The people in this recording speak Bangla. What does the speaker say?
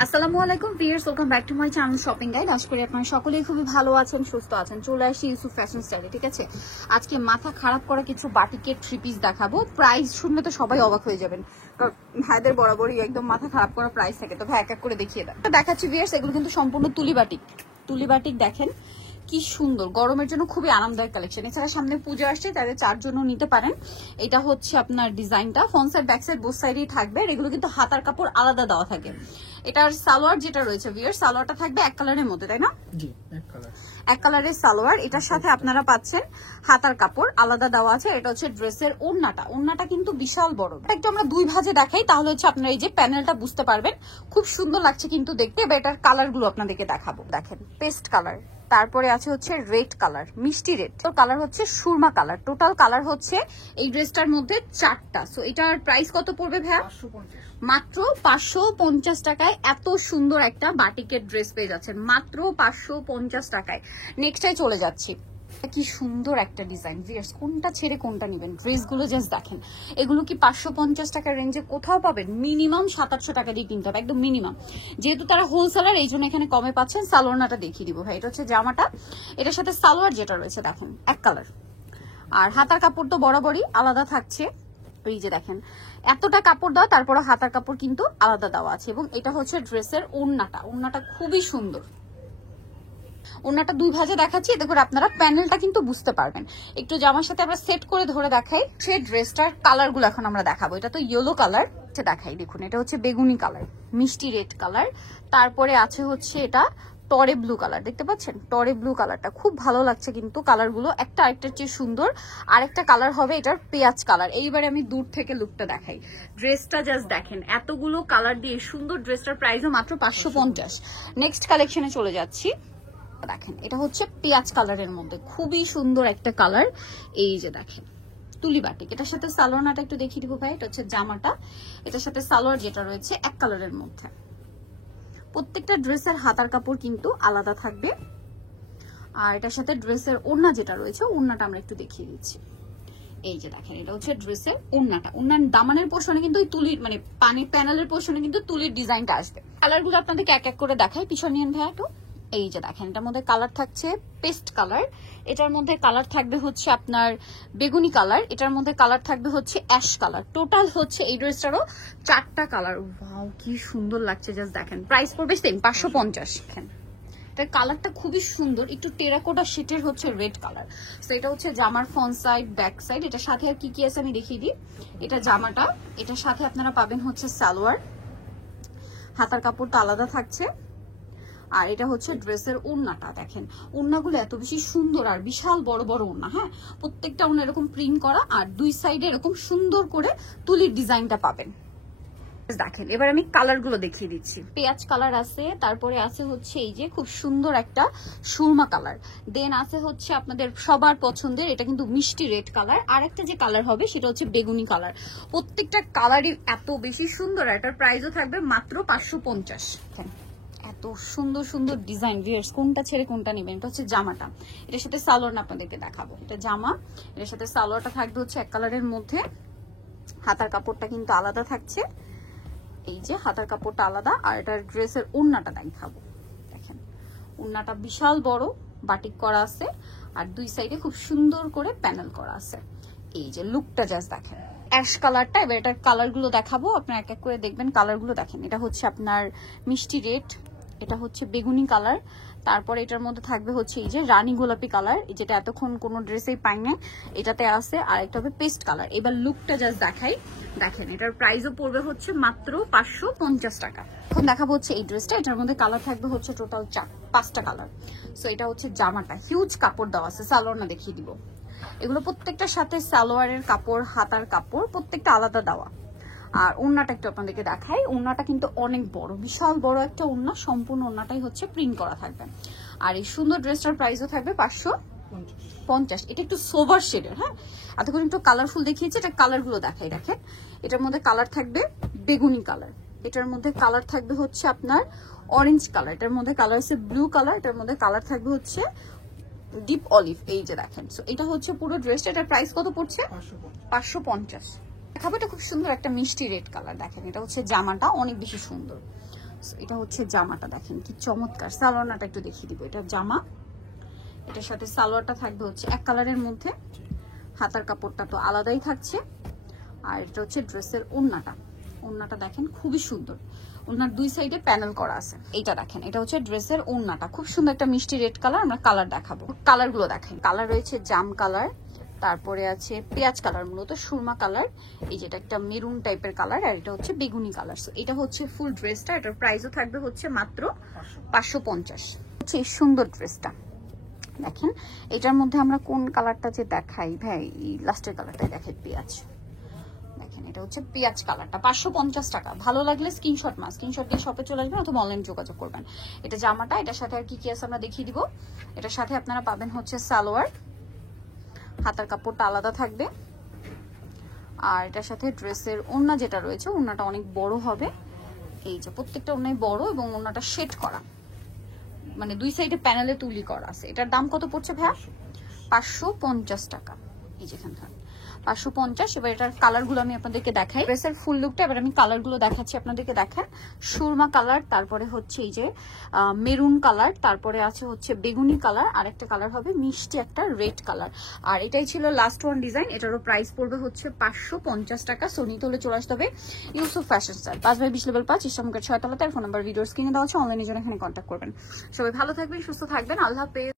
আসসালামু আলাইকুম viewers, welcome back to my channel shopping guide. আশা করি আপনারা সকলেই খুবই ভালো আছেন, সুস্থ আছেন। চলে আসি ইউসুফ ফ্যাশন স্টাইলে। ঠিক আছে, আজকে মাথা খারাপ করা কিছু বাটিকের থ্রি পিস দেখাবো। প্রাইস শুনলে তো সবাই অবাক হয়ে যাবেন, কারণ ভাইদের বরাবরই একদম মাথা খারাপ করা প্রাইস থাকে। তো ভাই এক এক করে দেখিয়ে দেন। দেখাচ্ছি ভিউয়ার্স, এগুলো কিন্তু সম্পূর্ণ তুলি বাটিক দেখেন কি সুন্দর, গরমের জন্য খুবই আরামদায়ক কালেকশন। এছাড়া সামনে পুজো আসছে, তাদের চার জন্য নিতে পারেন। এটা হচ্ছে আপনার ডিজাইনটা, front side back side both সাইডেই থাকবে। এগুলো কিন্তু হাতার কাপড় আলাদা দেওয়া থাকে। এটার সালোয়ার যেটা রয়েছে ভিউয়ার্স, সালোয়ারটা থাকবে এক কালারের মধ্যে, তাই না? জি, এক কালারের সালোয়ার। এটার সাথে আপনারা পাচ্ছেন হাতার কাপড় আলাদা দেওয়া আছে। এটা হচ্ছে ড্রেসের ওড়নাটা কিন্তু বিশাল বড়। একটু আমরা দুই ভাঁজে দেখাই, তাহলে হচ্ছে আপনারা এই যে প্যানেলটা বুঝতে পারবেন। খুব সুন্দর লাগছে কিন্তু দেখতে। এবার এটার কালার গুলো আপনাদেরকে দেখাবো। দেখেন, পেস্ট কালার, তারপরে আছে হচ্ছে রেড কালার, মিষ্টি রেড, তো কালার হচ্ছে সুরমা কালার। টোটাল কালার হচ্ছে এই ড্রেসটার মধ্যে 4টা। সো এটার প্রাইস কত পড়বে ভাইয়া? মাত্র 550 টাকায় এত সুন্দর একটা বাটিকের ড্রেস পেয়ে যাচ্ছেন, মাত্র 550 টাকায়। নেক্সটাই চলে যাচ্ছি। কি সুন্দর একটা ডিজাইন ভিউয়ার্স, কোনটা ছেড়ে কোনটা নেবেন? ড্রেসগুলো জাস্ট দেখেন। এগুলো কি 550 টাকার রেঞ্জে কোথাও পাবেন? মিনিমাম 700-800 টাকা দিয়ে কিনতে হবে, একদম মিনিমাম। যেহেতু তারা হোলসেলার, এই জন্য এখানে কমে পাচ্ছেন। সালোয়ারটা দেখিয়ে দিব ভাই। এটা হচ্ছে জামাটা, এটার সাথে সালোয়ার যেটা রয়েছে দেখেন এক কালার। আর হাতার কাপড় তো বরাবরই আলাদা থাকছে। এই যে দেখেন, এতটা কাপড় দেওয়া, তারপরে হাতার কাপড় কিন্তু আলাদা দেওয়া আছে। এবং এটা হচ্ছে ড্রেসের ওড়নাটা খুবই সুন্দর। ওড়নাটা দুই ভাঁজে দেখাচ্ছি, এতে করে আপনারা প্যানেলটা কিন্তু বুঝতে পারবেন। একটু জামার সাথে আমরা সেট করে ধরে দেখাই। সেই ড্রেসটার কালার গুলো এখন আমরা দেখাবো। এটা তো ইয়েলো কালার, দেখাই দেখুন। এটা হচ্ছে বেগুনি কালার, মিষ্টি রেড কালার, তারপরে আছে হচ্ছে এটা টরে ব্লু কালার। দেখতে পাচ্ছেন টরে ব্লু কালারটা খুব ভালো লাগছে কিন্তু কালারগুলো একটা আরেকটার চেয়ে সুন্দর। আরেকটা কালার হবে এটার পেঁয়াজ কালার। এইবারে আমি দূর থেকে লুকটা দেখাই। ড্রেসটা জাস্ট দেখেন, এতগুলো কালার দিয়ে সুন্দর ড্রেসটার প্রাইসও মাত্র 550। নেক্সট কালেকশনে চলে যাচ্ছি। দেখেন, এটা হচ্ছে পেঁয়াজ কালারের মধ্যে খুবই সুন্দর একটা কালার। এই যে দেখেন তুলি বাটিক, এটার সাথে সালোয়ারটা একটু দেখিয়ে দিব ভাই। এটা হচ্ছে জামাটা, এটার সাথে সালোয়ার যেটা রয়েছে এক কালারের মধ্যে। প্রত্যেকটা ড্রেসের হাতার কাপড় কিন্তু আলাদা থাকবে। আর এটার সাথে ড্রেসের ওড়না যেটা রয়েছে, ওড়নাটা আমরা একটু দেখিয়ে দিচ্ছি। এই যে দেখেন, এটা হচ্ছে ড্রেসের ওড়নাটা। ওড়নার দামানের পোর্শনে কিন্তু তুলির মানে পানি প্যানেলের পোর্শনে কিন্তু তুলির ডিজাইনটা আসবে। কালারগুলো আপনাদেরকে এক এক করে দেখাই। পিছন নিয়েন ভাই একটু। এই যে দেখেন, এটার মধ্যে কালার থাকছে পেস্ট কালার, এটার মধ্যে কালার থাকবে হচ্ছে আপনার বেগুনি কালার, এটার মধ্যে কালার থাকবে হচ্ছে অ্যাশ কালার। টোটাল হচ্ছে এই ড্রেসটারও 4টা কালার। ওয়াও কি সুন্দর লাগছে, জাস্ট দেখেন। প্রাইস পড়বে সেম 550। এটার কালারটা খুবই সুন্দর, একটু টেরাকোটা শেডের হচ্ছে রেড কালার। তো এটা হচ্ছে জামার ফ্রন্ট সাইড ব্যাক সাইড। এটার সাথে আর কি কি আছে আমি দেখিয়ে দিই। এটা জামাটা, এটার সাথে আপনারা পাবেন হচ্ছে সালোয়ার, হাতার কাপড়টা আলাদা থাকছে। আর এটা হচ্ছে ড্রেসের ওড়নাটা। দেখেন ওড়নাগুলো এত বেশি সুন্দর আর বিশাল বড় বড় ওড়না। হ্যাঁ, প্রত্যেকটা ওড়না এরকম প্রিন্ট করা আর দুই সাইডে এরকম সুন্দর করে তুলির ডিজাইনটা পাবেন। দেখেন এবার আমি কালার গুলো দেখিয়ে দিচ্ছি। পেঁয়াজ কালার আছে, তারপরে আছে হচ্ছে এই যে খুব সুন্দর একটা সুরমা কালার, দেন আছে হচ্ছে আপনাদের সবার পছন্দের এটা কিন্তু মিষ্টি রেড কালার। আর একটা যে কালার হবে সেটা হচ্ছে বেগুনি কালার। প্রত্যেকটা কালারই এত বেশি সুন্দর। এটার প্রাইসও থাকবে মাত্র 550। এত সুন্দর সুন্দর ডিজাইন ভিউয়ার্স, কোনটা ছেড়ে কোনটা নেবেন? এটা হচ্ছে জামাটা, এটার সাথে সালোয়ার আপনাদেরকে দেখাবো। এটা জামা, এটার সাথে সালোয়ারটা থাকবে হচ্ছে এক কালারের মধ্যে। হাতার কাপড়টা কিন্তু আলাদা থাকছে। এই যে হাতার কাপড়টা আলাদা। আর এটার ড্রেসের ওড়নাটা দেখাবো। দেখেন ওড়নাটা বিশাল বড় বাটিক করা আছে আর দুই সাইডে খুব সুন্দর করে প্যানেল করা আছে। এই যে লুকটা জাস্ট দেখেন, অ্যাশ কালারটা। এবার এটার কালারগুলো দেখাবো, আপনারা এক এক করে দেখবেন। কালারগুলো দেখেন, এটা হচ্ছে আপনার মিষ্টি রেড, এটা হচ্ছে বেগুনি কালার, তারপরে এটার মধ্যে থাকবে হচ্ছে এই যে রানী গোলাপি কালার, যেটা এতক্ষণ কোনো ড্রেসেই পাই না, এটাতে আছে। আর একটা হবে পেস্ট কালার। এবার লুকটা জাস্ট দেখাই। দেখেন এটার প্রাইসও পড়বে হচ্ছে মাত্র 550 টাকা। এখন দেখাবো হচ্ছে এই ড্রেসটা, এটার মধ্যে কালার থাকবে হচ্ছে টোটাল 5টা কালার। সো এটা হচ্ছে জামাটা, হিউজ কাপড় দেওয়া আছে। সালোয়ারটা দেখিয়ে দিব। এগুলো প্রত্যেকটার সাথে সালোয়ারের কাপড়, হাতার কাপড় প্রত্যেকটা আলাদা দেওয়া। আর ওড়নাটা একটু আপনাদেরকে দেখাই। ওড়নাটা কিন্তু অনেক বড়, বিশাল বড় একটা ওড়না। সম্পূর্ণ ওড়নাটাই হচ্ছে প্রিন্ট করা থাকবে। আর এই সুন্দর ড্রেসটার প্রাইসও থাকবে 550। এটা একটু সোভার শেডের। হ্যাঁ, এতক্ষণ একটু কালারফুল দেখিয়েছে, এটা কালারগুলো দেখাই। দেখেন এটার মধ্যে কালার থাকবে বেগুনি কালার, এটার মধ্যে কালার থাকবে হচ্ছে আপনার অরেঞ্জ কালার, এটার মধ্যে কালার আছে ব্লু কালার, এটার মধ্যে কালার থাকবে হচ্ছে ডিপ অলিভ। এই যে দেখেন, সো এটা হচ্ছে পুরো ড্রেসটা। এটার প্রাইস কত পড়ছে? 550। দেখাবো এটা খুব সুন্দর একটা মিষ্টি রেড কালার। দেখেন এটা হচ্ছে জামাটা, অনেক বেশি সুন্দর। এটা হচ্ছে জামাটা, দেখেন কি চমৎকার। সালোয়ারটা একটু দেখিয়ে দিব। এটা জামা, এটার সাথে সালোয়ারটা থাকবে হচ্ছে এক কালারের মধ্যে, হাতার কাপড়টা তো আলাদাই থাকছে। আর এটা হচ্ছে ড্রেসের ওড়নাটা, ওড়নাটা দেখেন খুবই সুন্দর, ওড়নার দুই সাইডে প্যানেল করা আছে। এইটা দেখেন, এটা হচ্ছে ড্রেসের ওড়নাটা, খুব সুন্দর একটা মিষ্টি রেড কালার। আমরা কালার দেখাবো, কালারগুলো দেখেন। কালার রয়েছে জাম কালার, তারপরে আছে পেঁয়াজ কালার, মূলত সুরমা কালার, এই যেটা একটা মেরুন টাইপের কালার, আর এটা হচ্ছে বেগুনি কালার। সো এটা হচ্ছে ফুল ড্রেসটা। এটার প্রাইসও থাকবে হচ্ছে মাত্র 550। হচ্ছে এই সুন্দর ড্রেসটা দেখেন। এটার মধ্যে আমরা কোন কালারটা যে দেখাই ভাই, লাস্টের কালারটাই দেখাই, পেঁয়াজ। দেখেন এটা হচ্ছে পেঁয়াজ কালারটা, 550 টাকা। ভালো লাগলে স্ক্রিনশট স্ক্রিনশট দিয়ে শপে চলে আসবেন অথবা অনলাইন যোগাযোগ করবেন। এটা জামাটা, এটার সাথে আর কি কি আছে আমরা দেখিয়ে দিব। এটার সাথে আপনারা পাবেন হচ্ছে সালোয়ার, হাতার কাপড়টা আলাদা থাকবে। আর এটার সাথে ড্রেসের ওড়না যেটা রয়েছে, ওড়নাটা অনেক বড় হবে। এই যে প্রত্যেকটা ওড়নাই বড় এবং ওড়নাটা শেড করা, মানে দুই সাইডে প্যানেলে তুলি করা আছে। এটার দাম কত পড়ছে ভাইয়া? 550 টাকা। এই যেখান থেকে 550। এবার এটার কালারগুলো আমি আপনাদেরকে দেখাই, ড্রেসের ফুল লুকটা এবার আমি কালারগুলো দেখাচ্ছি আপনাদেরকে। দেখেন সুরমা কালার, তারপরে হচ্ছে এই যে মেরুন কালার, তারপরে আছে হচ্ছে বেগুনি কালার, আর একটা কালার হবে মিষ্টি একটা রেড কালার। আর এটাই ছিল লাস্ট ওয়ান ডিজাইন। এটারও প্রাইস পড়বে হচ্ছে 550 টাকা। সোনি তোলে চলে আসতে হবে ইউসুফ ফ্যাশন স্টাইল, 5/20 লেভেল 5, ইসলামগেট 6 তলাতে। আর ফোন নাম্বার ভিডিওর স্ক্রিনে দেওয়া আছে, অনলাইনে জন্য এখানে কন্ট্যাক্ট করবেন। সবাই ভালো থাকবেন, সুস্থ থাকবেন, আল্লাহ হাফেজ।